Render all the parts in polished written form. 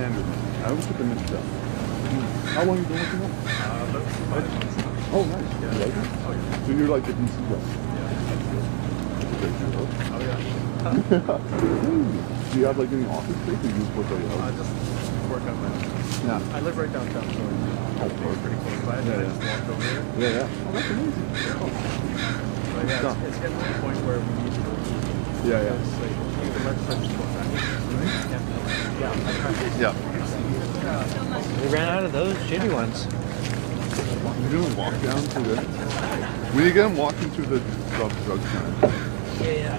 standard. I always put them in stuff. How long have you been working on? Oh, nice. Yeah. You like it? Oh, yeah. So you're like the DC guy? Yeah. Oh, yeah. Do you have like any office space or you just work out your house? Just work out my house. Yeah. I live right downtown, so it's pretty close by. Yeah, I just walk over there. Yeah, yeah. Oh, that's amazing. But yeah, it's getting to the point where we need to go eat. Yeah, yeah. It's like, the legislature's going back. Yeah. We ran out of those shitty ones. You're gonna walk down to the. We need to get them walking through the drug center. Yeah.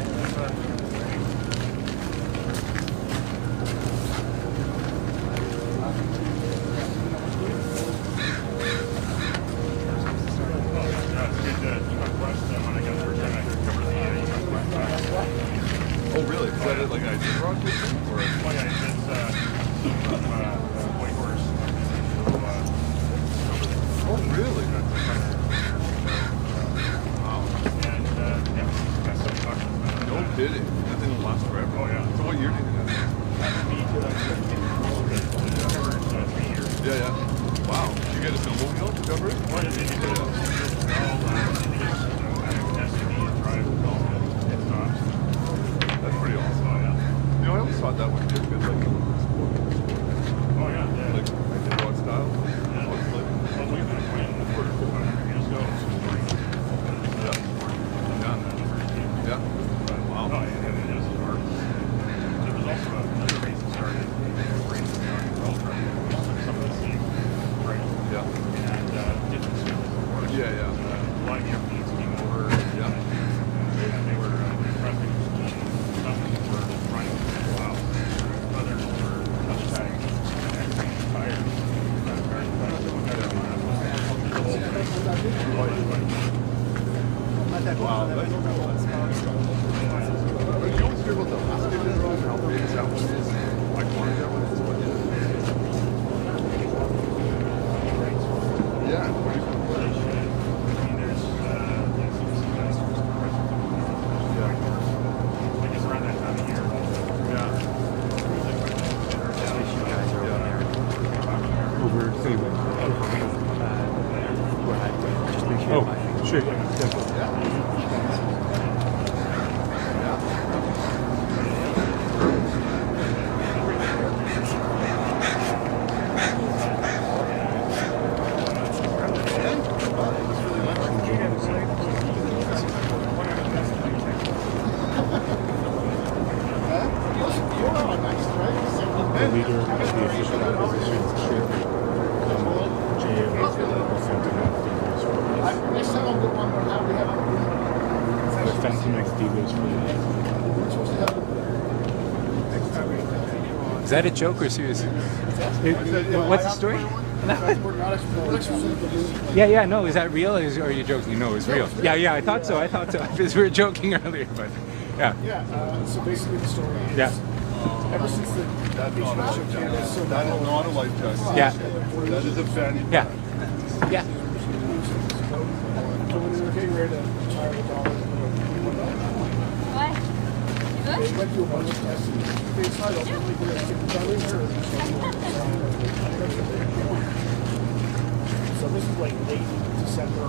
Oh, really? Is that like a drug or? Oh yeah, it's white horse. Oh, really? Wow. And yeah, got some caution. No kidding. That thing will last forever. Oh yeah. So what year did you have? That would be 3 years. Yeah, yeah. Wow. Did you get a snowmobile to cover it? What is it? That's pretty awesome. Oh yeah. You know, I always thought that would be a good like sport. Oh yeah. Yeah. Like dog style. Yeah. Dog sledding. Well, we've been playing for 100 years ago. Yeah. Yeah. Yeah. Wow. Oh, yeah, and it is hard. There was also another race that started. Races on ultra. Some of the same, right? Yeah. And different skills, of course. Yeah, yeah. A lot of Europeans came over. Yeah. And they were prepping. Some were running for a while. Others were touch-tagging. Actually, tired. Wow. That's you always hear about the hospital and how big that one is. Like one that one is. Yeah. Oh, sure. The leader of the official opposition, Sheriff was sent to figures for Next time I'll get one more. Now we have the fentanyl dealers for Is that a joke or serious? What's the story? Yeah, no, is that real or are you joking? No, it's real. Yeah, I thought so. Because we were joking earlier, but yeah. Yeah, so basically the story is Yeah. ever since the international cannabis, so That is not a life jacket. Yeah. That is a fanny. Yeah. Yeah. so when we were getting ready to retire the dollar, What? they Good? went through a bunch of tests and they decided ultimately we're going to stick with Charlie here. So this is like late December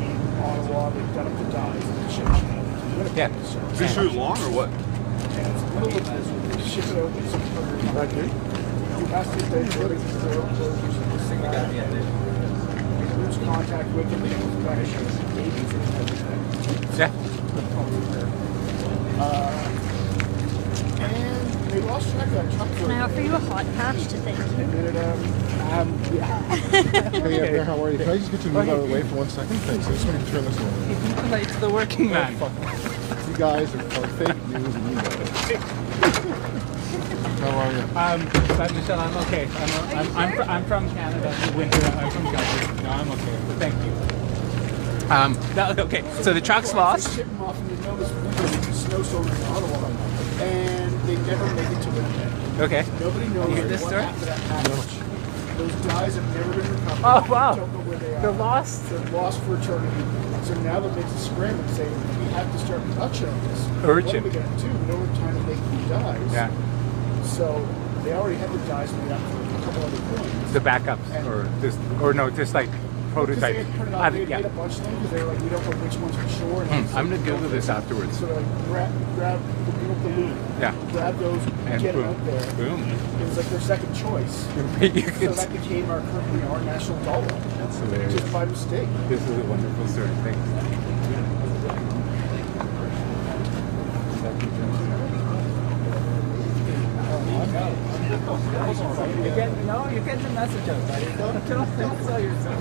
in Ottawa. They've done up the dyes and the shit. Yeah. Is this shoot long or what? And it's a little bit this. Ship it out with some couriers. Right here. You have to take the this thing like that. Lose contact with them. They don't babies and everything. Yeah. And they lost track of that truck. Can I offer you a hot patch to thank you? And then Hey, yeah, how are you? Can I just get you to move out of the way for 1 second? Thanks. I just want to turn this over. Like to the working man. Fuck. You guys are fake news and you know it. How are you? Michelle, I'm okay. I'm from Canada. Winter. I'm from Calgary. No, I'm okay. Thank you. Okay. So the truck's lost. Ship them off and you know this winter snowstorm in Ottawa. And they never make it to Winnipeg. Okay. Nobody knows You hear this what story? happened to that package. Those dyes have never been recovered. Oh, wow. Don't know where they are. They're lost. They're lost for eternity. So now that makes a scramble and say, we have to start production of this. Urgent. What are we going to do? We don't have time to make new dyes. Yeah. So they already advertised me that for a couple other things. The backups, or no, just like prototype. They printed out, they made a bunch of them because they were like, we don't know which ones are sure. I'm gonna Google this afterwards. So like, grab the loop. Yeah. Grab those, And get boom. them out there. Boom. It was like their second choice. You So can that became our national dollar. That's hilarious. Just by mistake. This is a wonderful story. Thanks. You get the message out, buddy. Don't sell yourself.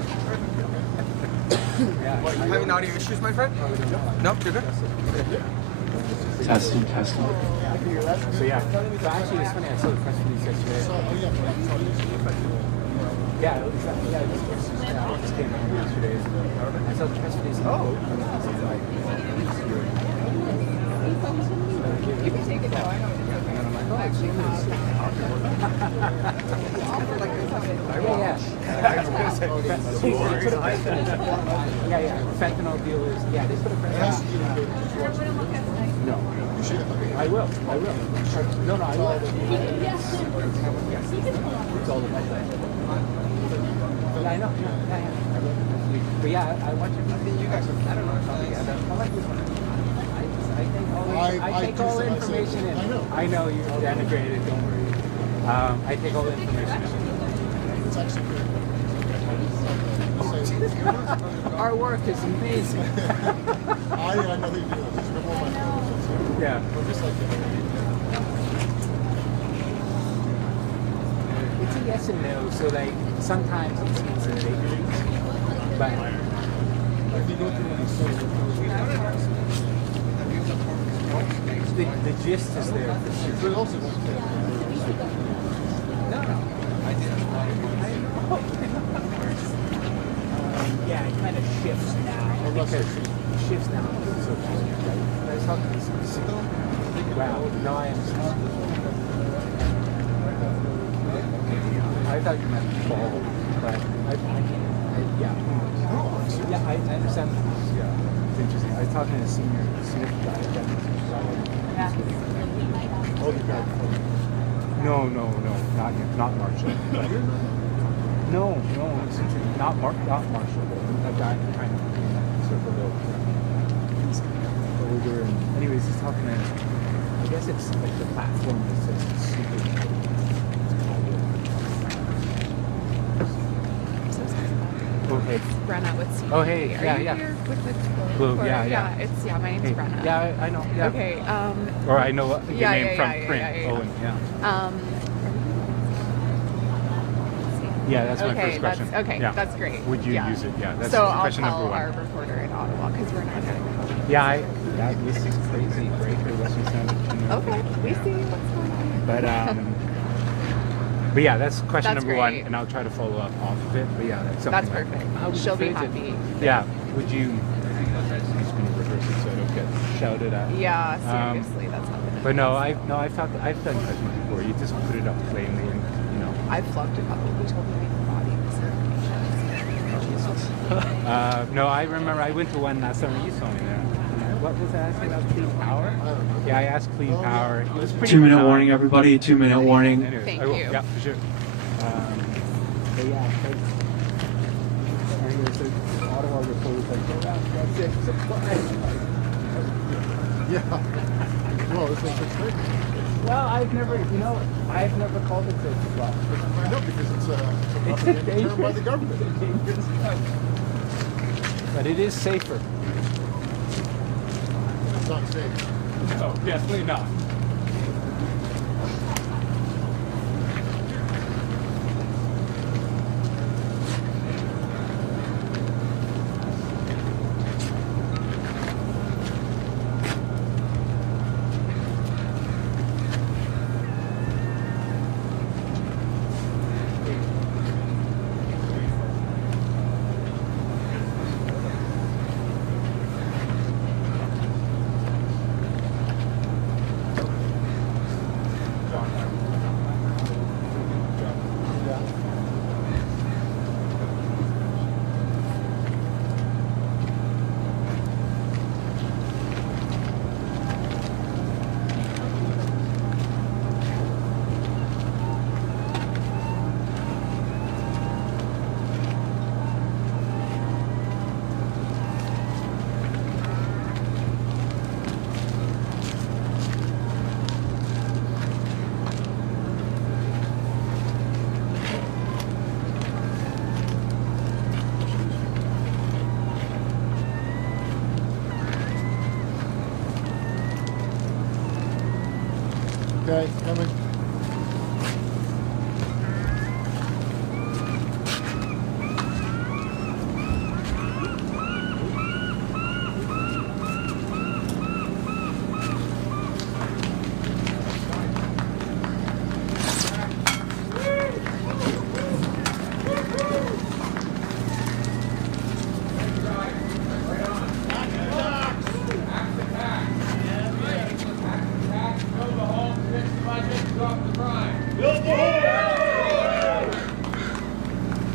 What, you having audio issues, my friend? Nope, you're good. Testing. So yeah, so actually it's funny, I saw the press release yesterday. Yeah, it just came out yesterday. I saw the press release. You can take it though, I know. And I'm like, oh, actually, yeah. Fentanyl dealers. Yeah, they put a press No. I will. No, I will. It's all about that. Yeah, I know. Yeah. But yeah, I watch it. I think you guys are, I don't know, I like this one. I take all the information in. I know you denigrated, don't worry. I take all the information in. It's actually good. Our work is amazing. I know they do. There's no more money. Yeah. We're just like It's a yes and no, so like sometimes it's intimidating, but if you go through any social, the gist is there for sure. but also Yeah, it kind of shifts now. Because it shifts now. So, I was talking to this. Wow, no, I understand. I thought you meant ball, but yeah. Yeah, I understand. Yeah, it's interesting. I was talking to a senior guy. No, not Marshall. But no, it's interesting. Not Marshall. That guy kind of circled over. Anyways, he's talking to. I guess it's like the platform that says it's super. Okay. Brenna with CP. Oh, hey, Are yeah, you yeah. here with the Blue, or- yeah. My name's Hey, Brenna. yeah, I know. Yeah. Okay. Or I know your yeah, name yeah, from yeah, print. yeah. Owen, yeah. Um, Yeah, that's my okay, first question. That's great. Would you Yeah. use it? Yeah, that's so question I'll number tell one. our reporter in Ottawa because we're not getting Yeah, this is crazy. Breaker, Western Standard. Okay, we see what's going on. But yeah, that's question That's number one, great. and I'll try to follow up off of it. But yeah, that's something. That's like, perfect. how would you She'll be phrase it? happy. Yeah. Would you? I'm just gonna reverse it so I don't get shouted at. Yeah, seriously, that's not But no, I've done questions before. You just put it up plainly, and you know. I've flunked a couple. We told me the body was No, I remember I went to one last summer. You saw me there. What was I asking about? Clean power? Yeah, I asked clean power. It was pretty 2-minute warning, everybody. 2-minute warning. Anyways, Thank I will. you. Yeah, for sure. But yeah, anyways, so Ottawa reporters like, oh, that's it. yeah. Well, it's great. Well, I've never called it a bluff. I know because it's a propaganda term by the government. But it is safer. It's not safe. No, definitely not. Okay, coming.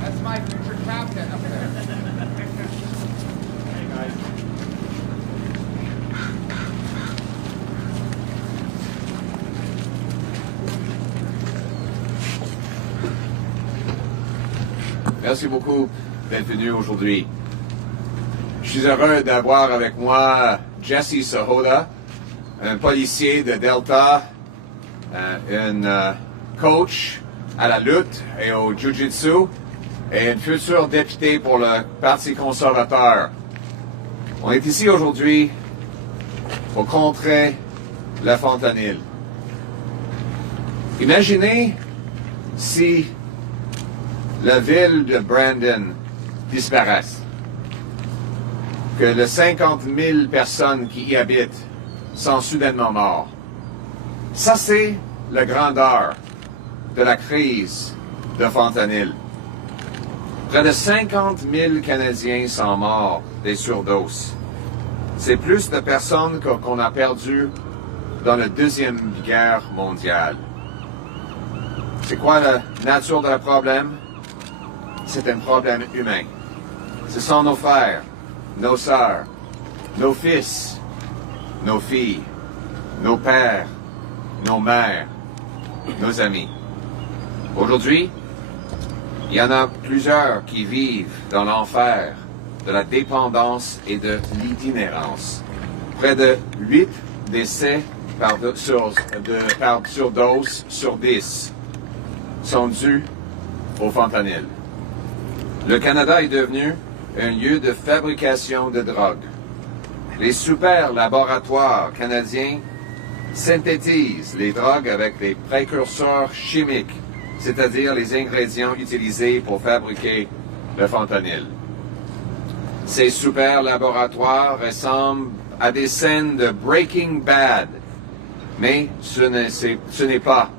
That's my future captain up there. Hey guys. Merci beaucoup d'être venu aujourd'hui. Je suis heureux d'avoir avec moi Jesse Sahoda, un policier de Delta, un coach à la lutte et au jiu-jitsu, et un futur député pour le Parti conservateur. On est ici aujourd'hui pour contrer le fentanyl. Imaginez si la ville de Brandon disparaisse, que les 50 000 personnes qui y habitent sont soudainement mortes. Ça, c'est la grandeur de la crise de fentanyl. Près de 50 000 Canadiens sont morts des surdoses. C'est plus de personnes qu'on a perdues dans la Deuxième Guerre mondiale. C'est quoi la nature du problème? C'est un problème humain. Ce sont nos frères, nos sœurs, nos fils, nos filles, nos pères, nos mères, nos amis. Aujourd'hui, il y en a plusieurs qui vivent dans l'enfer de la dépendance et de l'itinérance. Près de 8 décès par surdose sur 10 sont dus au fentanyl. Le Canada est devenu un lieu de fabrication de drogue. Les super laboratoires canadiens synthétisent les drogues avec des précurseurs chimiques, c'est-à-dire les ingrédients utilisés pour fabriquer le fentanyl. Ces super laboratoires ressemblent à des scènes de Breaking Bad, mais ce n'est pas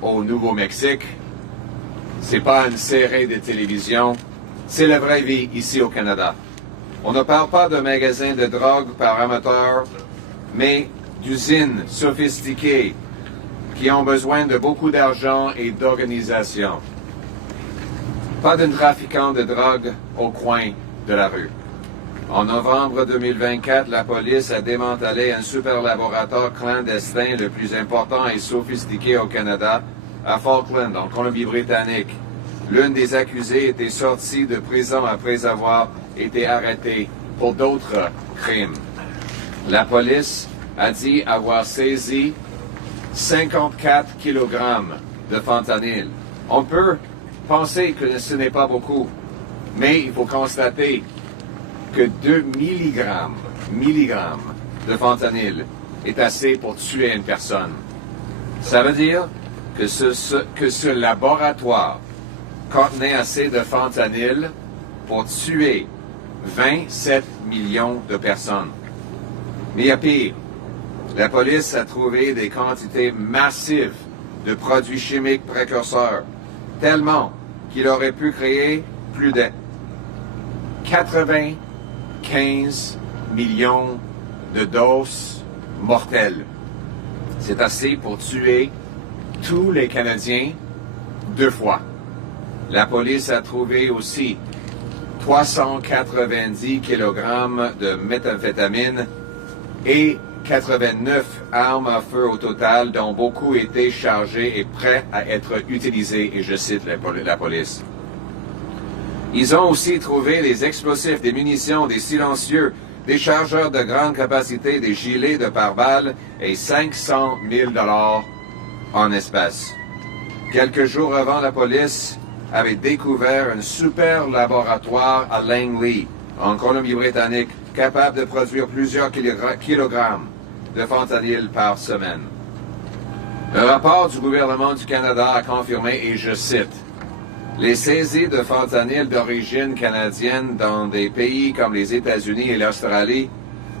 au Nouveau-Mexique, c'est pas une série de télévision, c'est la vraie vie ici au Canada. On ne parle pas de magasins de drogue par amateur, mais d'usines sophistiquées qui ont besoin de beaucoup d'argent et d'organisation. Pas d'un trafiquant de drogue au coin de la rue. En novembre 2024, la police a démantelé un super laboratoire clandestin le plus important et sophistiqué au Canada, à Falkland, en Colombie-Britannique. L'une des accusées était sortie de prison après avoir été arrêtée pour d'autres crimes. La police a dit avoir saisi 54 kg de fentanyl. On peut penser que ce n'est pas beaucoup, mais il faut constater que 2 milligrammes de fentanyl est assez pour tuer une personne. Ça veut dire que ce laboratoire contenait assez de fentanyl pour tuer 27 millions de personnes. Mais il y a pire. La police a trouvé des quantités massives de produits chimiques précurseurs, tellement qu'il aurait pu créer plus de 95 millions de doses mortelles. C'est assez pour tuer tous les Canadiens 2 fois. La police a trouvé aussi 390 kg de méthamphétamine et 89 armes à feu au total, dont beaucoup étaient chargées et prêts à être utilisées, et je cite la police. Ils ont aussi trouvé des explosifs, des munitions, des silencieux, des chargeurs de grande capacité, des gilets de pare-balles et 500 000 $ en espèces. Quelques jours avant, la police avait découvert un super laboratoire à Langley, en Colombie-Britannique, capable de produire plusieurs kilogrammes de fentanyl par semaine. Le rapport du gouvernement du Canada a confirmé, et je cite, « Les saisies de fentanyl d'origine canadienne dans des pays comme les États-Unis et l'Australie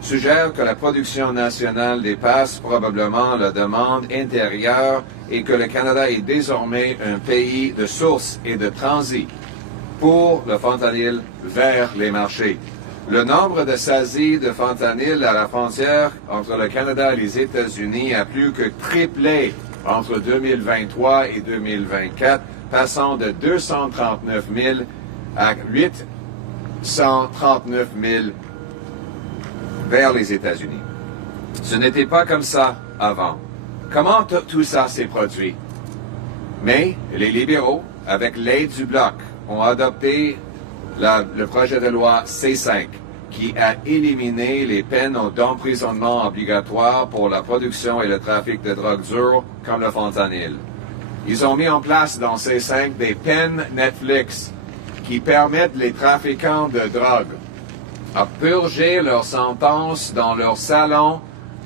suggèrent que la production nationale dépasse probablement la demande intérieure et que le Canada est désormais un pays de source et de transit pour le fentanyl vers les marchés. Le nombre de saisies de fentanyl à la frontière entre le Canada et les États-Unis a plus que triplé entre 2023 et 2024, passant de 239 000 à 839 000 vers les États-Unis. Ce n'était pas comme ça avant. Comment tout ça s'est produit? Mais les libéraux, avec l'aide du Bloc, ont adopté le projet de loi C5 qui a éliminé les peines d'emprisonnement obligatoires pour la production et le trafic de drogue dure comme le fentanyl. Ils ont mis en place dans C5 des peines Netflix qui permettent les trafiquants de drogue à purger leur sentence dans leur salon,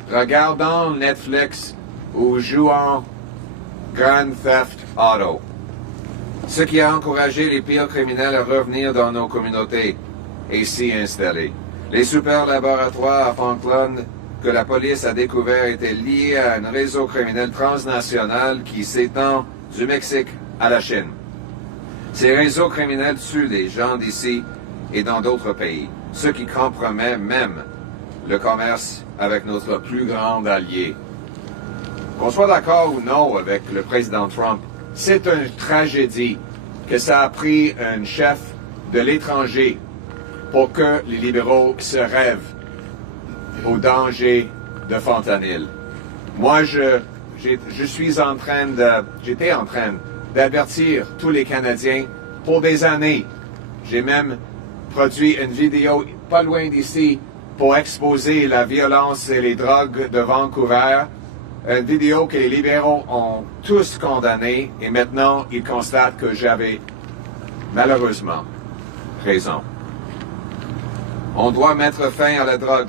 regardant Netflix ou jouant Grand Theft Auto. Ce qui a encouragé les pires criminels à revenir dans nos communautés et s'y installer. Les super laboratoires à Falkland que la police a découvert étaient liés à un réseau criminel transnational qui s'étend du Mexique à la Chine. Ces réseaux criminels tuent des gens d'ici et dans d'autres pays, ce qui compromet même le commerce avec notre plus grand allié. Qu'on soit d'accord ou non avec le président Trump, c'est une tragédie que ça a pris un chef de l'étranger pour que les libéraux se rêvent au danger de fentanyl. Moi, j'étais en train d'avertir tous les Canadiens pour des années. J'ai même produit une vidéo pas loin d'ici pour exposer la violence et les drogues de Vancouver. Une vidéo que les libéraux ont tous condamnée et maintenant ils constatent que j'avais malheureusement raison. On doit mettre fin à la drogue.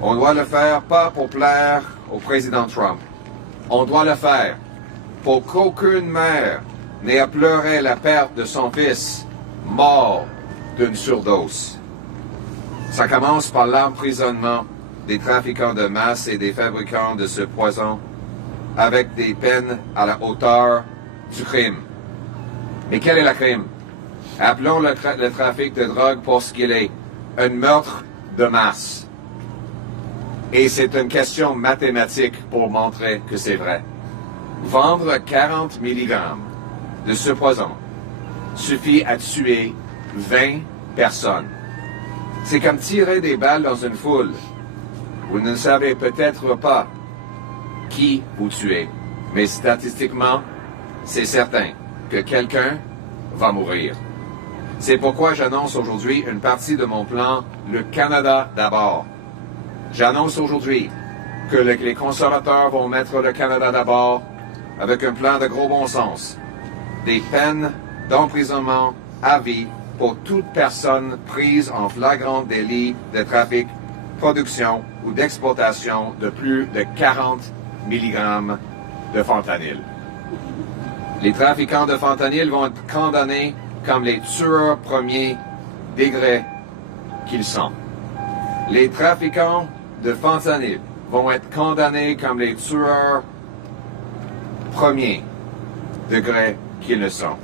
On doit le faire pas pour plaire au président Trump. On doit le faire pour qu'aucune mère n'ait à pleurer la perte de son fils mort d'une surdose. Ça commence par l'emprisonnement des trafiquants de masse et des fabricants de ce poison avec des peines à la hauteur du crime. Mais quel est le crime? Appelons le trafic de drogue pour ce qu'il est, un meurtre de masse. Et c'est une question mathématique pour montrer que c'est vrai. Vendre 40 mg de ce poison suffit à tuer 20 personnes. C'est comme tirer des balles dans une foule. Vous ne savez peut-être pas qui vous tuez, mais statistiquement, c'est certain que quelqu'un va mourir. C'est pourquoi j'annonce aujourd'hui une partie de mon plan, le Canada d'abord. J'annonce aujourd'hui que les conservateurs vont mettre le Canada d'abord avec un plan de gros bon sens. Des peines d'emprisonnement à vie pour toute personne prise en flagrant délit de trafic, production ou d'exportation de plus de 40 mg de fentanyl. Les trafiquants de fentanyl vont être condamnés comme les tueurs premier degré qu'ils sont. Les trafiquants de fentanyl vont être condamnés comme les tueurs premier degré qu'ils le sont.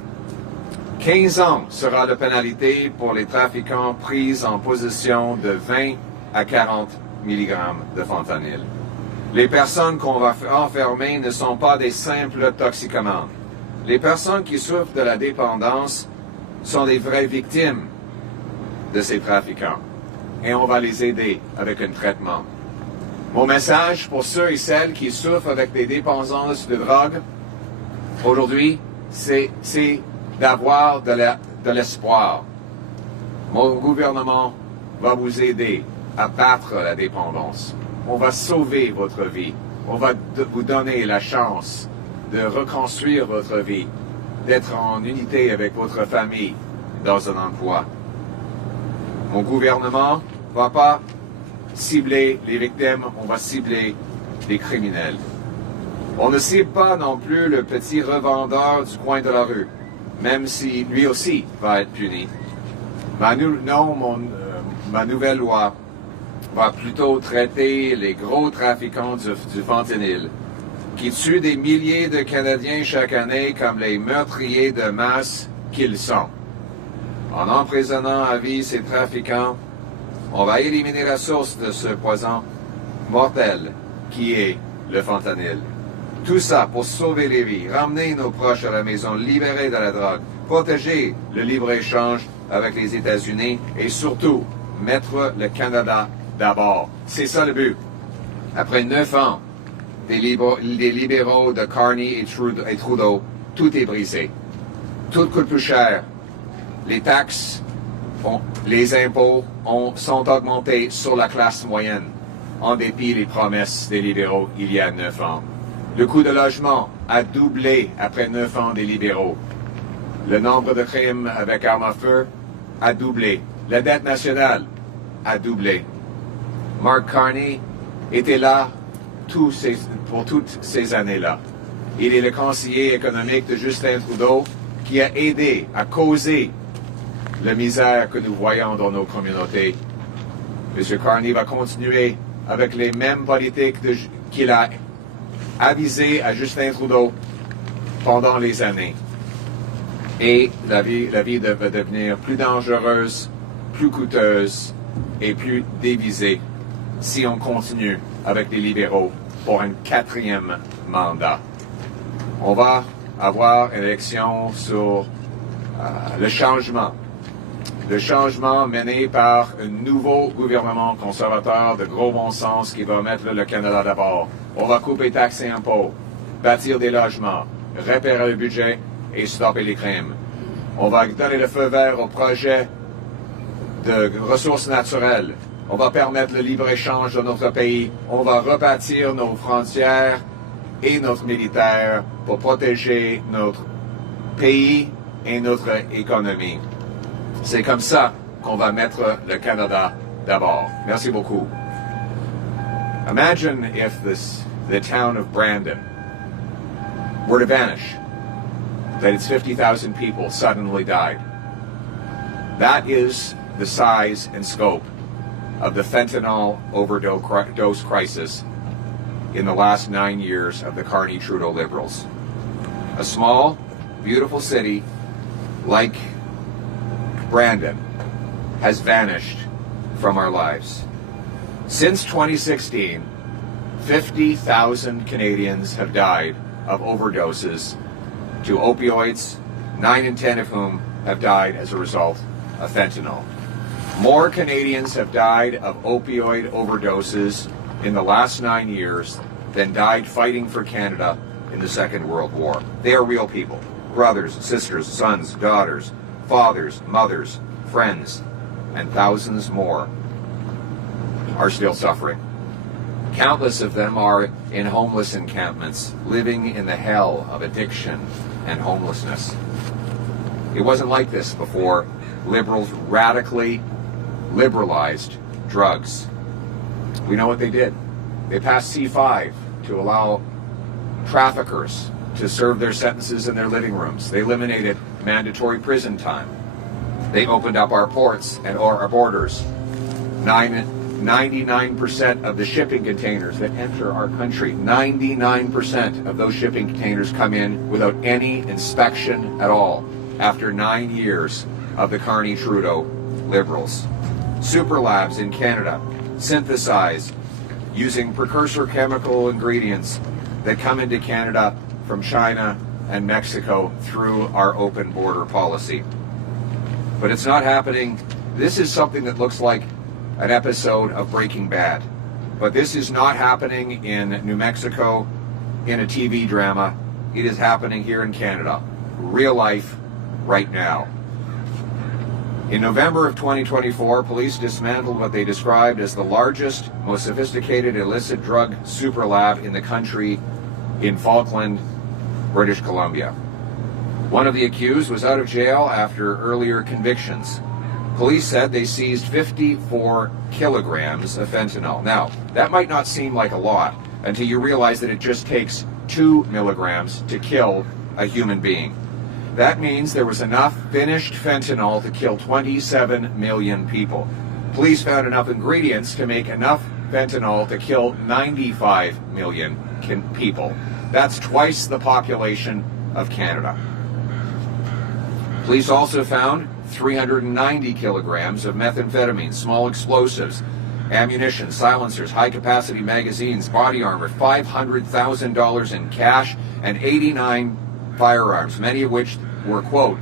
15 ans sera la pénalité pour les trafiquants pris en possession de 20 à 40 mg de fentanyl. Les personnes qu'on va enfermer ne sont pas des simples toxicomanes. Les personnes qui souffrent de la dépendance sont des vraies victimes de ces trafiquants. Et on va les aider avec un traitement. Mon message pour ceux et celles qui souffrent avec des dépendances de drogue, aujourd'hui, c'est d'avoir de l'espoir. Mon gouvernement va vous aider à battre la dépendance. On va sauver votre vie. On va vous donner la chance de reconstruire votre vie, d'être en unité avec votre famille dans un emploi. Mon gouvernement ne va pas cibler les victimes, on va cibler les criminels. On ne cible pas non plus le petit revendeur du coin de la rue, même si lui aussi va être puni. Ma nouvelle loi va plutôt traiter les gros trafiquants du fentanyl, qui tuent des milliers de Canadiens chaque année comme les meurtriers de masse qu'ils sont. En emprisonnant à vie ces trafiquants, on va éliminer la source de ce poison mortel qui est le fentanyl. Tout ça pour sauver les vies, ramener nos proches à la maison, libérer de la drogue, protéger le libre-échange avec les États-Unis et surtout mettre le Canada d'abord. C'est ça le but. Après 9 ans des libéraux de Carney et Trudeau, tout est brisé. Tout coûte plus cher. Les taxes, les impôts sont augmentés sur la classe moyenne, en dépit des promesses des libéraux il y a 9 ans. Le coût de logement a doublé après 9 ans des libéraux. Le nombre de crimes avec armes à feu a doublé. La dette nationale a doublé. Mark Carney était là pour toutes ces années-là. Il est le conseiller économique de Justin Trudeau qui a aidé à causer la misère que nous voyons dans nos communautés. M. Carney va continuer avec les mêmes politiques qu'il a avisées à Justin Trudeau pendant les années. Et la vie va devenir plus dangereuse, plus coûteuse et plus dévisée si on continue avec les libéraux pour un 4e mandat. On va avoir une élection sur le changement. Le changement mené par un nouveau gouvernement conservateur de gros bon sens qui va mettre le Canada d'abord. On va couper taxes et impôts, bâtir des logements, repérer le budget et stopper les crimes. On va donner le feu vert au projet de ressources naturelles. On va permettre le libre-échange dans notre pays. On va rebâtir nos frontières et notre militaire pour protéger notre pays et notre économie. C'est comme ça qu'on va mettre le Canada d'abord. Merci beaucoup. Imagine if the town of Brandon were to vanish, that its 50,000 people suddenly died. That is the size and scope of the fentanyl overdose crisis in the last 9 years of the Carney-Trudeau Liberals. A small, beautiful city like Brandon has vanished from our lives. Since 2016, 50,000 Canadians have died of overdoses to opioids, 9 in 10 of whom have died as a result of fentanyl. More Canadians have died of opioid overdoses in the last 9 years than died fighting for Canada in the Second World War. They are real people. Brothers, sisters, sons, daughters, fathers, mothers, friends, and thousands more are still suffering. Countless of them are in homeless encampments, living in the hell of addiction and homelessness. It wasn't like this before Liberals radically liberalized drugs. We know what they did. They passed C5 to allow traffickers to serve their sentences in their living rooms. They eliminated mandatory prison time. They opened up our ports and our borders. 99% of the shipping containers that enter our country, 99% of those shipping containers come in without any inspection at all after 9 years of the Carney-Trudeau Liberals. Super labs in Canada synthesize using precursor chemical ingredients that come into Canada from China and Mexico through our open border policy. But it's not happening. This is something that looks like an episode of Breaking Bad. But this is not happening in New Mexico in a TV drama. It is happening here in Canada. Real life, right now. In November of 2024, police dismantled what they described as the largest, most sophisticated illicit drug super lab in the country in Falkland, British Columbia. One of the accused was out of jail after earlier convictions. Police said they seized 54 kilograms of fentanyl. Now, that might not seem like a lot until you realize that it just takes 2 milligrams to kill a human being. That means there was enough finished fentanyl to kill 27 million people. Police found enough ingredients to make enough fentanyl to kill 95 million people. That's twice the population of Canada. Police also found 390 kilograms of methamphetamine, small explosives, ammunition, silencers, high-capacity magazines, body armor, $500,000 in cash, and 89 firearms, many of which were, quote,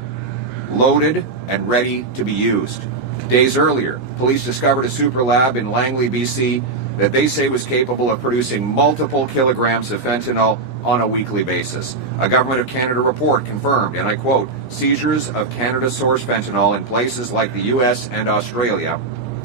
loaded and ready to be used. Days earlier, police discovered a super lab in Langley, BC, that they say was capable of producing multiple kilograms of fentanyl on a weekly basis. A Government of Canada report confirmed, and I quote, seizures of Canada-sourced fentanyl in places like the U.S. and Australia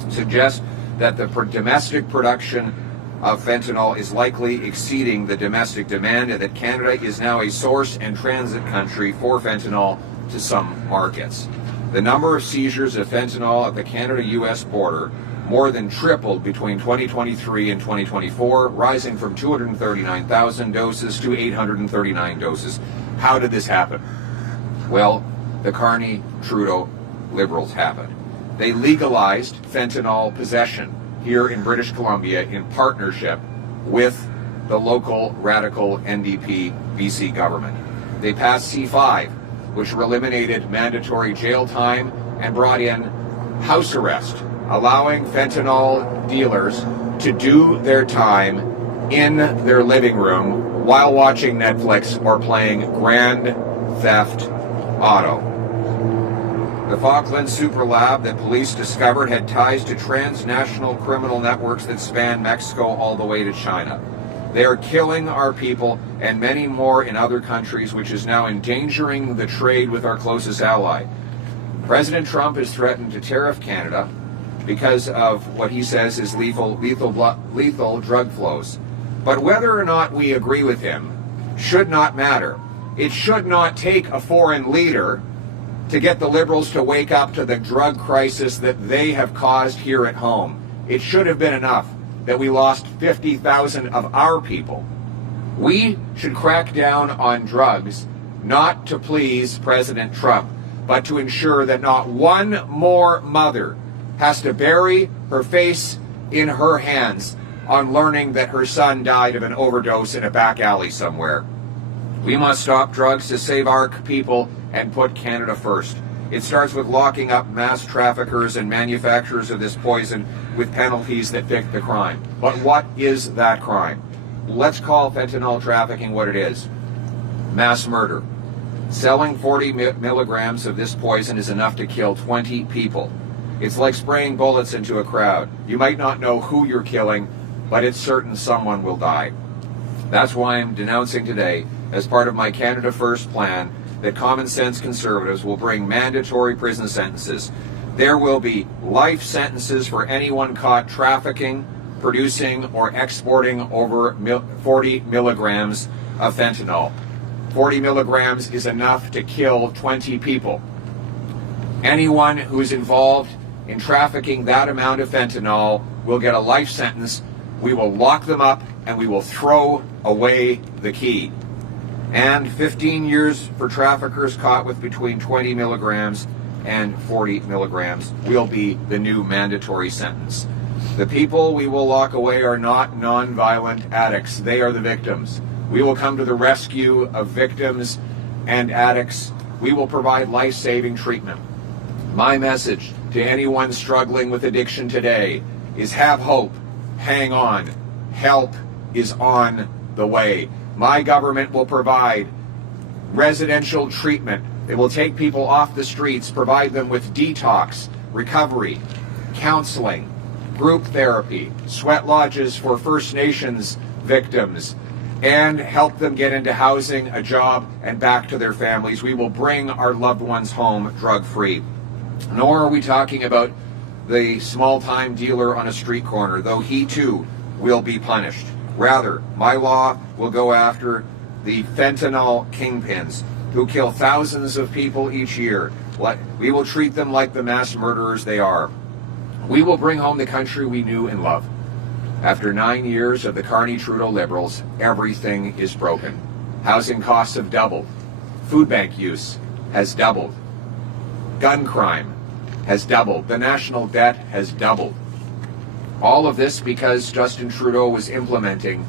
suggest that the domestic production of fentanyl is likely exceeding the domestic demand, and that Canada is now a source and transit country for fentanyl to some markets. The number of seizures of fentanyl at the Canada-U.S. border more than tripled between 2023 and 2024, rising from 239,000 doses to 839 doses. How did this happen? Well, the Carney-Trudeau Liberals happened. They legalized fentanyl possession here in British Columbia in partnership with the local radical NDP BC government. They passed C5, which eliminated mandatory jail time and brought in house arrest, allowing fentanyl dealers to do their time in their living room while watching Netflix or playing Grand Theft Auto. The Falkland Super Lab that police discovered had ties to transnational criminal networks that span Mexico all the way to China. They are killing our people and many more in other countries, which is now endangering the trade with our closest ally. President Trump has threatened to tariff Canada because of what he says is lethal drug flows. But whether or not we agree with him should not matter. It should not take a foreign leader to get the Liberals to wake up to the drug crisis that they have caused here at home. It should have been enough that we lost 50,000 of our people. We should crack down on drugs, not to please President Trump, but to ensure that not one more mother has to bury her face in her hands on learning that her son died of an overdose in a back alley somewhere. We must stop drugs to save our people and put Canada first. It starts with locking up mass traffickers and manufacturers of this poison with penalties that fit the crime. But what is that crime? Let's call fentanyl trafficking what it is. Mass murder. Selling 40 milligrams of this poison is enough to kill 20 people. It's like spraying bullets into a crowd. You might not know who you're killing, but it's certain someone will die. That's why I'm denouncing today, as part of my Canada First plan, that common sense conservatives will bring mandatory prison sentences. There will be life sentences for anyone caught trafficking, producing, or exporting over 40 milligrams of fentanyl. 40 milligrams is enough to kill 20 people. Anyone who is involved in trafficking that amount of fentanyl will get a life sentence. We will lock them up and we will throw away the key. And 15 years for traffickers caught with between 20 milligrams and 40 milligrams will be the new mandatory sentence. The people we will lock away are not non-violent addicts. They are the victims. We will come to the rescue of victims and addicts. We will provide life-saving treatment. My message to anyone struggling with addiction today is have hope, hang on, help is on the way. My government will provide residential treatment. It will take people off the streets, provide them with detox, recovery, counseling, group therapy, sweat lodges for First Nations victims, and help them get into housing, a job, and back to their families. We will bring our loved ones home drug-free. Nor are we talking about the small-time dealer on a street corner, though he too will be punished. Rather, my law will go after the fentanyl kingpins who kill thousands of people each year. We will treat them like the mass murderers they are. We will bring home the country we knew and loved. After 9 years of the Carney-Trudeau Liberals, everything is broken. Housing costs have doubled. Food bank use has doubled. Gun crime has doubled. The national debt has doubled. All of this because Justin Trudeau was implementing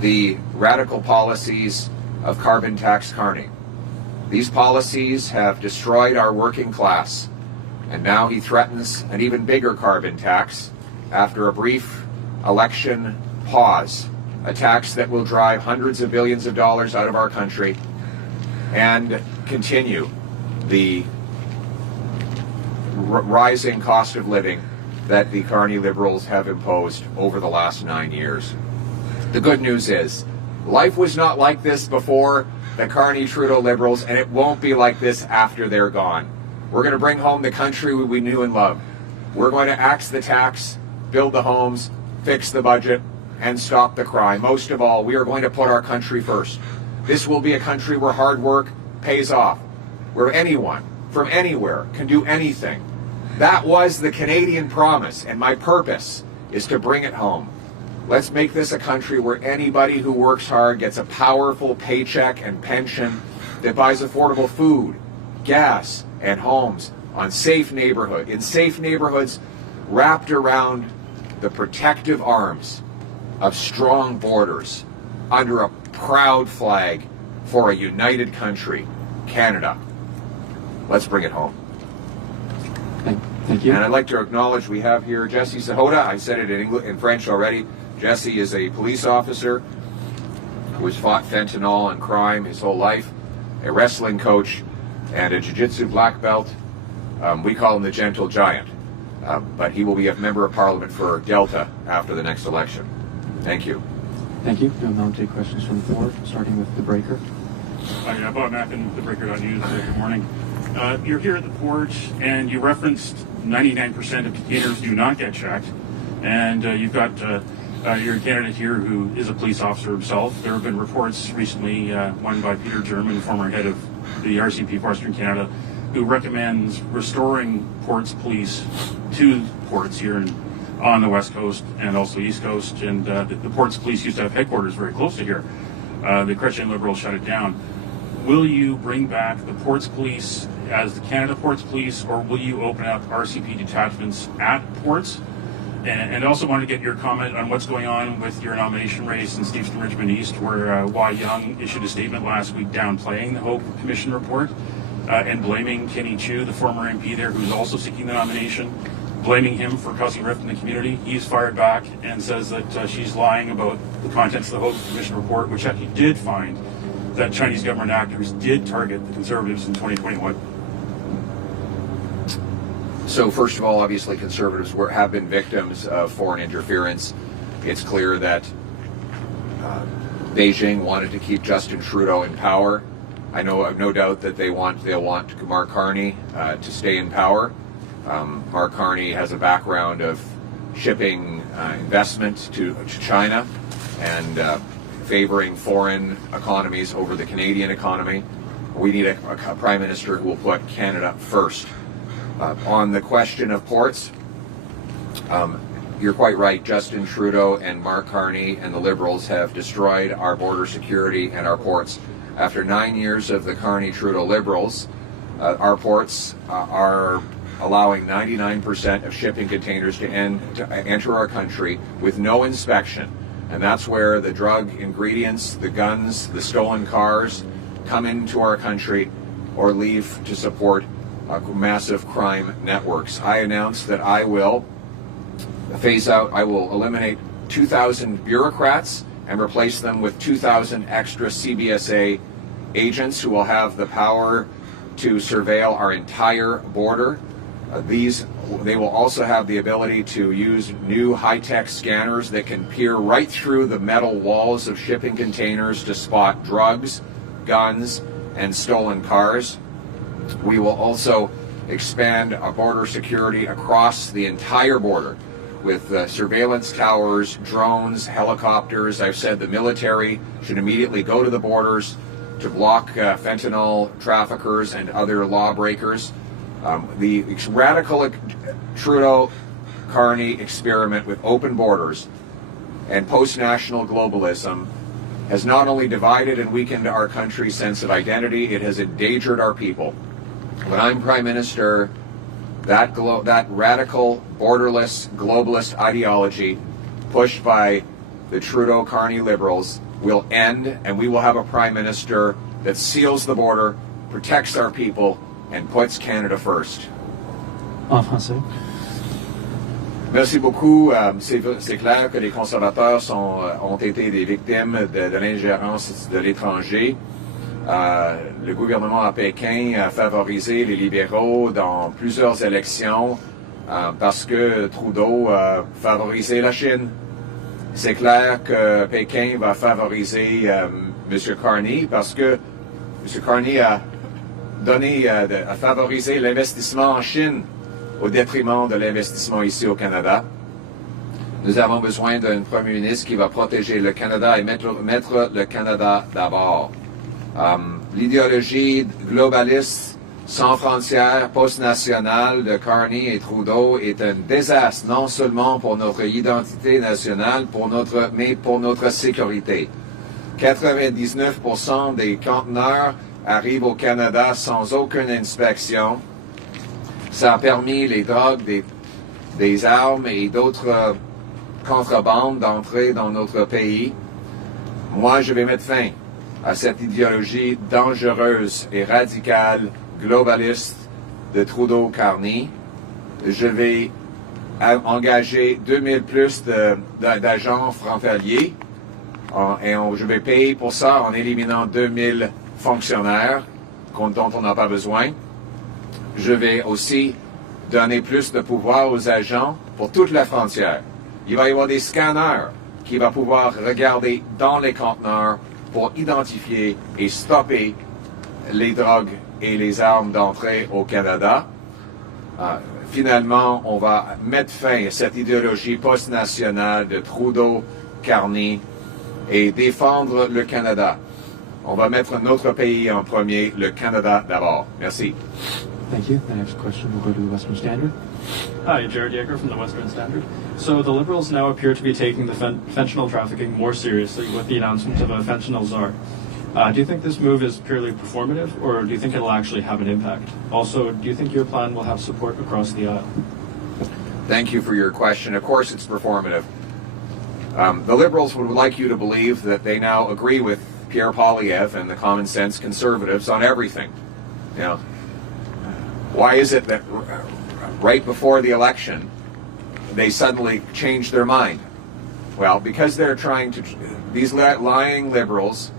the radical policies of carbon tax Carney. These policies have destroyed our working class, and now he threatens an even bigger carbon tax after a brief election pause, a tax that will drive hundreds of billions of dollars out of our country and continue the rising cost of living that the Carney Liberals have imposed over the last 9 years. The good news is, life was not like this before the Carney Trudeau Liberals, and it won't be like this after they're gone. We're going to bring home the country we knew and loved. We're going to axe the tax, build the homes, fix the budget, and stop the crime. Most of all, we are going to put our country first. This will be a country where hard work pays off, where anyone from anywhere can do anything. That was the Canadian promise, and my purpose is to bring it home. Let's make this a country where anybody who works hard gets a powerful paycheck and pension that buys affordable food, gas, and homes in safe neighborhoods wrapped around the protective arms of strong borders under a proud flag for a united country, Canada. Let's bring it home. Thank you. And I'd like to acknowledge we have here Jesse Sahota. I said it in French already. Jesse is a police officer who has fought fentanyl and crime his whole life, a wrestling coach, and a jiu-jitsu black belt. We call him the Gentle Giant, but he will be a member of Parliament for Delta after the next election. Thank you. Thank you. We'll now take questions from the floor, starting with the breaker. Hi, Bob Mackin, thebreaker.news. Good morning. You're here at the port, and you referenced 99% of containers do not get checked, and you've got your candidate here who is a police officer himself. There have been reports recently, one by Peter German, former head of the RCP for Western Canada, who recommends restoring ports police to ports here on the West Coast and also East Coast, and the ports police used to have headquarters very close to here. The Christian Liberals shut it down. Will you bring back the ports police as the Canada Ports Police, or will you open up RCP detachments at ports? And also want to get your comment on what's going on with your nomination race in Steveston Richmond East, where Y. Young issued a statement last week downplaying the Hope Commission report and blaming Kenny Chu, the former MP there, who's also seeking the nomination, blaming him for causing rift in the community. He's fired back and says that she's lying about the contents of the Hope Commission report, which actually did find that Chinese government actors did target the Conservatives in 2021. So first of all, obviously Conservatives have been victims of foreign interference. It's clear that Beijing wanted to keep Justin Trudeau in power. I have no doubt that they'll want Mark Carney to stay in power. Mark Carney has a background of shipping investment to China and favoring foreign economies over the Canadian economy. We need a Prime Minister who will put Canada first. On the question of ports, you're quite right. Justin Trudeau and Mark Carney and the Liberals have destroyed our border security and our ports. After 9 years of the Carney-Trudeau Liberals, our ports are allowing 99% of shipping containers to enter our country with no inspection. And that's where the drug ingredients, the guns, the stolen cars come into our country or leave to support massive crime networks. I announced that I will eliminate 2,000 bureaucrats and replace them with 2,000 extra CBSA agents who will have the power to surveil our entire border. They will also have the ability to use new high-tech scanners that can peer right through the metal walls of shipping containers to spot drugs, guns, and stolen cars. We will also expand our border security across the entire border with surveillance towers, drones, helicopters. I've said the military should immediately go to the borders to block fentanyl traffickers and other lawbreakers. The radical Trudeau-Carney experiment with open borders and post-national globalism has not only divided and weakened our country's sense of identity, it has endangered our people. When I'm Prime Minister, that radical, borderless, globalist ideology pushed by the Trudeau-Carney Liberals will end, and we will have a Prime Minister that seals the border, protects our people, and puts Canada first. En français. Merci beaucoup. C'est clair que les conservateurs ont été des victimes de l'ingérence de l'étranger. Le gouvernement à Pékin a favorisé les libéraux dans plusieurs élections parce que Trudeau a favorisé la Chine. C'est clair que Pékin va favoriser M. Carney parce que M. Carney a favorisé l'investissement en Chine au détriment de l'investissement ici au Canada. Nous avons besoin d'un Premier ministre qui va protéger le Canada et mettre le Canada d'abord. L'idéologie globaliste, sans frontières, post-nationale de Carney et Trudeau est un désastre, non seulement pour notre identité nationale, mais pour notre sécurité. 99% des conteneurs arrivent au Canada sans aucune inspection. Ça a permis les drogues, des armes et d'autres contrebandes d'entrer dans notre pays. Moi, je vais mettre fin à cette idéologie dangereuse et radicale, globaliste de Trudeau-Carney. Je vais engager 2000 plus d'agents frontaliers et je vais payer pour ça en éliminant 2000 fonctionnaires dont on n'a pas besoin. Je vais aussi donner plus de pouvoir aux agents pour toute la frontière. Il va y avoir des scanners qui vont pouvoir regarder dans les conteneurs pour identifier et stopper les drogues et les armes d'entrée au Canada. Finalement, on va mettre fin à cette idéologie post-nationale de Trudeau-Carney et défendre le Canada. On va mettre notre pays en premier, le Canada d'abord. Merci. Thank you. The next question will go to the Western Standard. Hi, Jared Yeager from the Western Standard. So the Liberals now appear to be taking the fentanyl trafficking more seriously with the announcement of a fentanyl czar. Do you think this move is purely performative, or do you think it'll actually have an impact? Also, do you think your plan will have support across the aisle? Thank you for your question. Of course it's performative. The Liberals would like you to believe that they now agree with Pierre Poilievre and the common sense conservatives on everything. You know, why is it that right before the election they suddenly changed their mind? Well, because these lying Liberals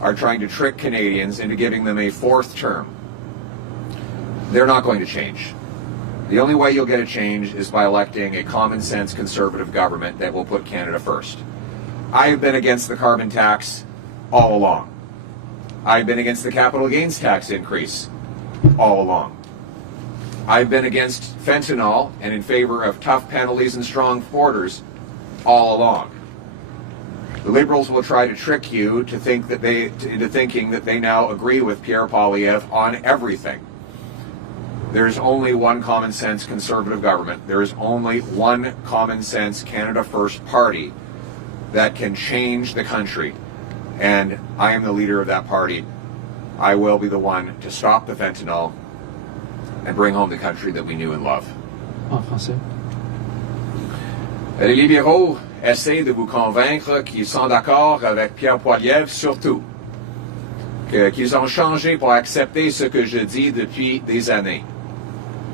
are trying to trick Canadians into giving them a fourth term. They're not going to change. The only way you'll get a change is by electing a common sense conservative government that will put Canada first. I've been against the carbon tax all along. I've been against the capital gains tax increase all along. I've been against fentanyl and in favor of tough penalties and strong borders all along. The Liberals will try to trick you into thinking that they now agree with Pierre Poilievre on everything. There's only one common sense conservative government. There is only one common sense Canada First party that can change the country. And I am the leader of that party. I will be the one to stop the fentanyl and bring home the country that we knew and love. En français. Les libéraux essaient de vous convaincre qu'ils sont d'accord avec Pierre Poilievre surtout, qu'ils ont changé pour accepter ce que je dis depuis des années.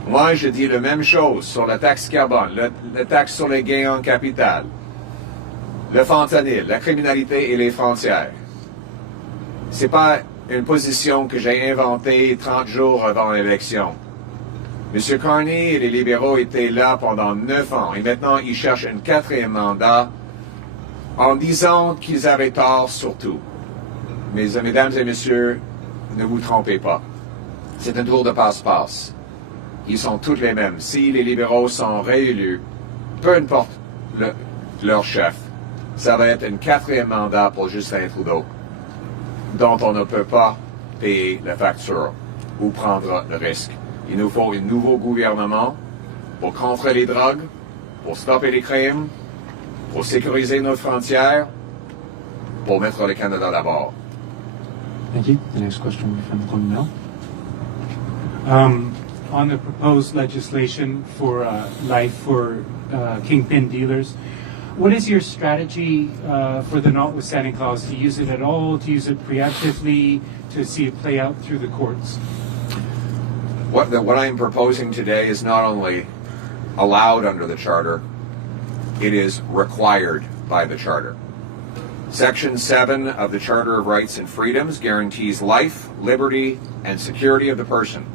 Moi, je dis la même chose sur la taxe carbone, la taxe sur les gains en capital, le fentanyl, la criminalité et les frontières. C'est pas une position que j'ai inventée 30 jours avant l'élection. M. Carney et les libéraux étaient là pendant 9 ans et maintenant ils cherchent un 4e mandat en disant qu'ils avaient tort surtout. Mais, mesdames et messieurs, ne vous trompez pas. C'est un tour de passe-passe. Ils sont tous les mêmes. Si les libéraux sont réélus, peu importe leur chef, ça va être un 4e mandat pour Justin Trudeau, dont on ne peut pas payer la facture ou prendre le risque. Il nous faut un nouveau gouvernement pour contrer les drogues, pour stopper les crimes, pour sécuriser nos frontières, pour mettre le Canada d'abord. Thank you. The next question from Colonel. On the proposed legislation for life for kingpin dealers, what is your strategy for the notwithstanding clause? To use it at all, to use it preemptively, to see it play out through the courts? What I am proposing today is not only allowed under the Charter, it is required by the Charter. Section 7 of the Charter of Rights and Freedoms guarantees life, liberty, and security of the person.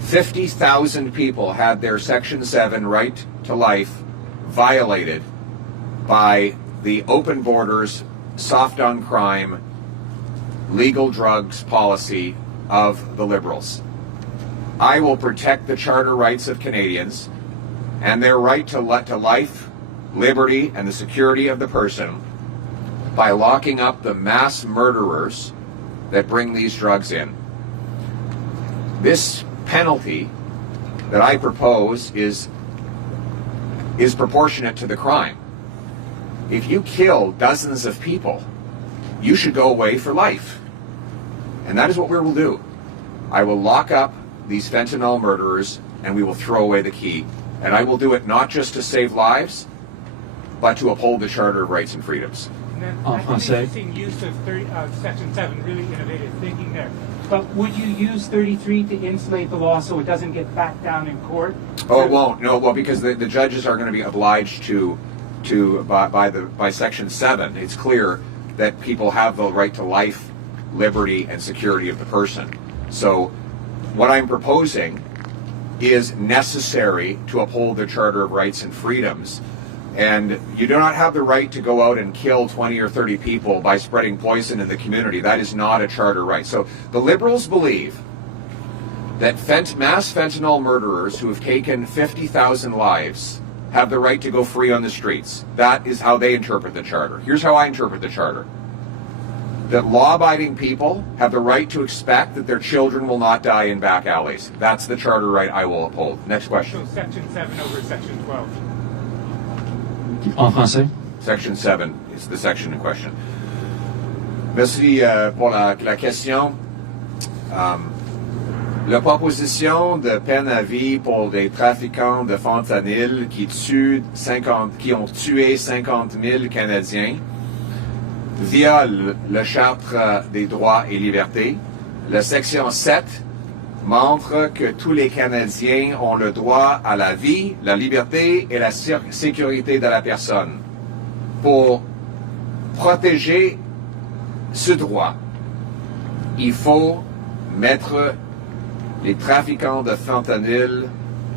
50,000 people had their Section 7 right to life violated by the open borders, soft on crime, legal drugs policy of the Liberals. I will protect the charter rights of Canadians and their right to life, liberty, and the security of the person by locking up the mass murderers that bring these drugs in. This penalty that I propose is proportionate to the crime. If you kill dozens of people, you should go away for life. And that is what we will do. I will lock up these fentanyl murderers and we will throw away the key. And I will do it not just to save lives, but to uphold the Charter of Rights and Freedoms. That's an interesting use of Section 7, really innovative thinking there. But would you use 33 to insulate the law so it doesn't get backed down in court? Oh, it won't. No, well, because the judges are going to be obliged by Section 7. It's clear that people have the right to life, liberty, and security of the person. So what I'm proposing is necessary to uphold the Charter of Rights and Freedoms. And you do not have the right to go out and kill 20 or 30 people by spreading poison in the community. That is not a charter right. So the Liberals believe that mass fentanyl murderers who have taken 50,000 lives have the right to go free on the streets. That is how they interpret the Charter. Here's how I interpret the Charter. That law-abiding people have the right to expect that their children will not die in back alleys. That's the charter right I will uphold. Next question. So Section 7 over Section 12. En français. Section 7 is the section in question. Merci pour la question. La proposition de peine à vie pour des trafiquants de fentanyl qui ont tué 50 000 Canadiens viole le Charte des droits et libertés. La section 7 montre que tous les Canadiens ont le droit à la vie, la liberté et la sécurité de la personne. Pour protéger ce droit, il faut mettre les trafiquants de fentanyl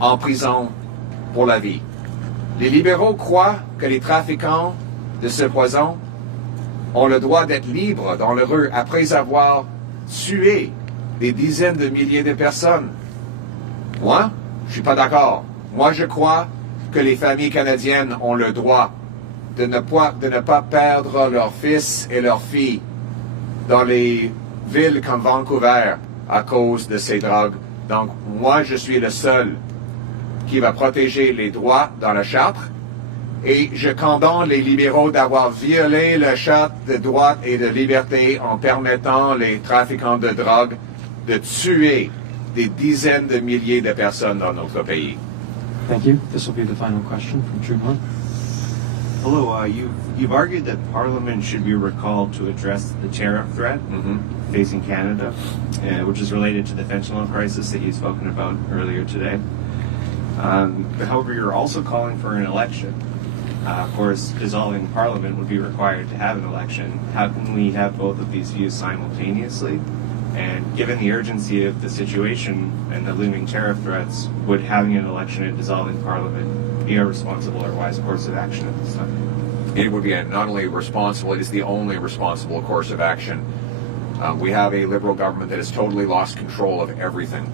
en prison pour la vie. Les libéraux croient que les trafiquants de ce poison ont le droit d'être libres dans les rues après avoir tué des dizaines de milliers de personnes. Moi, je suis pas d'accord. Moi, je crois que les familles canadiennes ont le droit de ne pas perdre leurs fils et leurs filles dans les villes comme Vancouver à cause de ces drogues. Donc, moi, je suis le seul qui va protéger les droits dans la Charte et je condamne les libéraux d'avoir violé la Charte de droits et de liberté en permettant les trafiquants de drogue de tuer des dizaines de milliers de personnes dans notre pays. Thank you. This will be the final question from Trumont. Hello, you've argued that Parliament should be recalled to address the tariff threat facing Canada, which is related to the fentanyl crisis that you've spoken about earlier today. But however, you're also calling for an election. Of course, dissolving Parliament would be required to have an election. How can we have both of these views simultaneously? And given the urgency of the situation and the looming tariff threats, would having an election and dissolving Parliament be a responsible or wise course of action at this time? It would be not only responsible, it is the only responsible course of action. We have a Liberal government that has totally lost control of everything.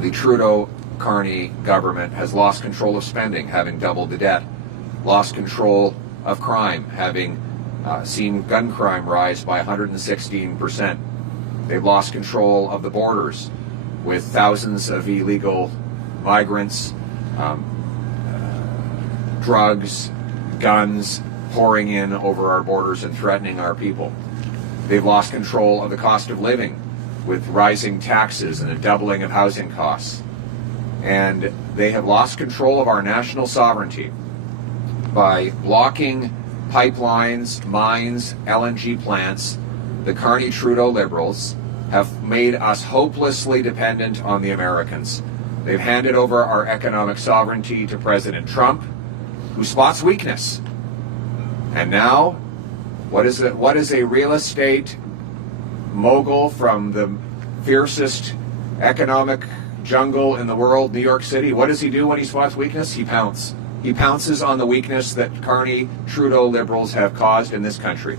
The Trudeau-Carney government has lost control of spending, having doubled the debt, lost control of crime, having seen gun crime rise by 116%. They've lost control of the borders with thousands of illegal migrants, drugs, guns, pouring in over our borders and threatening our people. They've lost control of the cost of living with rising taxes and a doubling of housing costs. And they have lost control of our national sovereignty by blocking pipelines, mines, LNG plants. The Carney-Trudeau Liberals have made us hopelessly dependent on the Americans. They've handed over our economic sovereignty to President Trump, who spots weakness. And now, what is a real estate mogul from the fiercest economic jungle in the world, New York City? What does he do when he spots weakness? He pounces. He pounces on the weakness that Carney-Trudeau Liberals have caused in this country.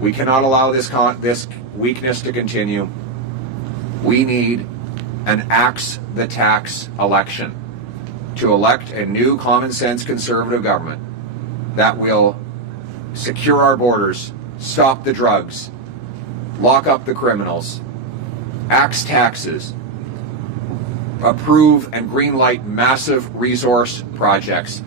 We cannot allow this weakness to continue. We need an axe the tax election to elect a new common sense conservative government that will secure our borders, stop the drugs, lock up the criminals, axe taxes, approve and greenlight massive resource projects,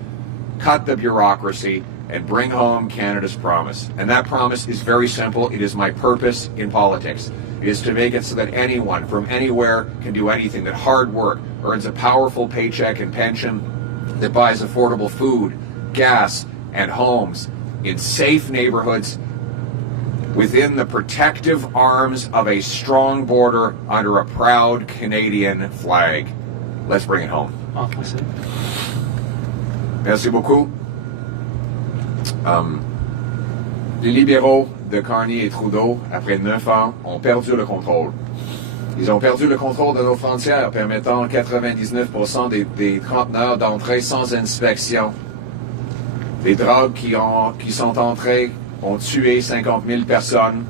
cut the bureaucracy, and bring home Canada's promise. And that promise is very simple. It is my purpose in politics. It is to make it so that anyone from anywhere can do anything, that hard work earns a powerful paycheck and pension, that buys affordable food, gas, and homes in safe neighborhoods within the protective arms of a strong border under a proud Canadian flag. Let's bring it home. Merci beaucoup. Les libéraux de Carney et Trudeau, après 9 ans, ont perdu le contrôle. Ils ont perdu le contrôle de nos frontières, permettant 99% des conteneurs d'entrée sans inspection. Les drogues qui sont entrées ont tué 50 000 personnes.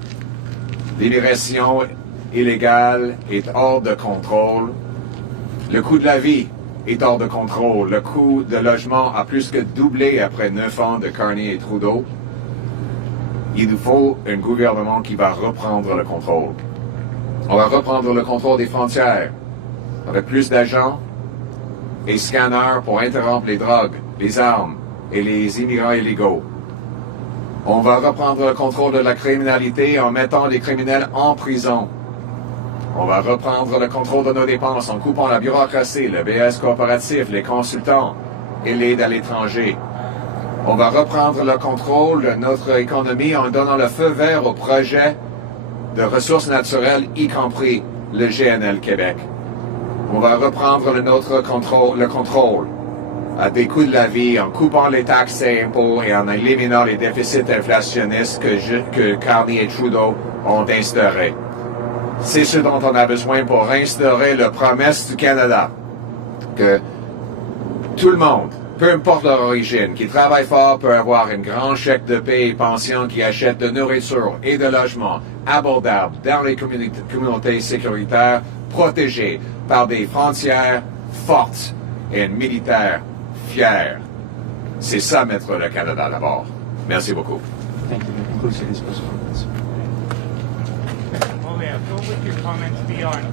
L'immigration illégale est hors de contrôle. Le coût de la vie est hors de contrôle. Le coût de logement a plus que doublé après 9 ans de Carney et Trudeau. Il nous faut un gouvernement qui va reprendre le contrôle. On va reprendre le contrôle des frontières avec plus d'agents et scanners pour interrompre les drogues, les armes et les immigrants illégaux. On va reprendre le contrôle de la criminalité en mettant les criminels en prison. On va reprendre le contrôle de nos dépenses en coupant la bureaucratie, le BS corporatif, les consultants et l'aide à l'étranger. On va reprendre le contrôle de notre économie en donnant le feu vert aux projets de ressources naturelles, y compris le GNL Québec. On va reprendre le contrôle des coûts de la vie en coupant les taxes et impôts et en éliminant les déficits inflationnistes que Carney et Trudeau ont instaurés. C'est ce dont on a besoin pour instaurer la promesse du Canada, que tout le monde, peu importe leur origine, qui travaille fort peut avoir un grand chèque de paie et pension, qui achète de nourriture et de logement abordables dans les communautés sécuritaires protégées par des frontières fortes et un militaire fier. C'est ça mettre le Canada d'abord. Merci beaucoup. Thank you. That concludes today's press conference. Go with your comments beyond